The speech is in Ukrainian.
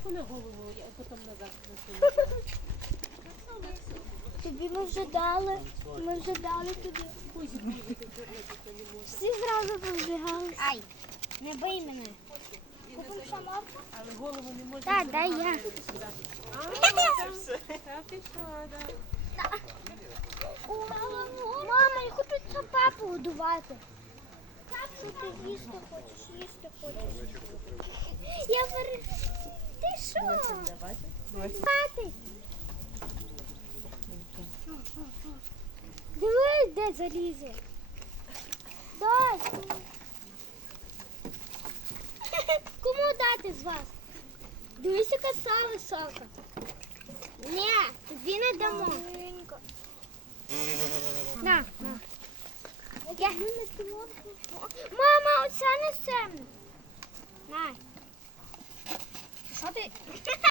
як вона голову, я потім назад. Тобі ми вже дали. Ми вже дали тобі. Не може. Всі зразу побігали. Ай, не бий мене. Купимо шамовку? Але голову не може. Так, дай я. А, та ти що, да. Мама, я хочу цю папу годувати. Що ти їсти хочеш? Їсти хочеш? Я вер... Спати. Дивись, де залізе. Дай. Кому дати з вас? Дивись, яка сама висока. Ні, тобі не дамо. На, на. Мама, оце несемо. На. Що ти?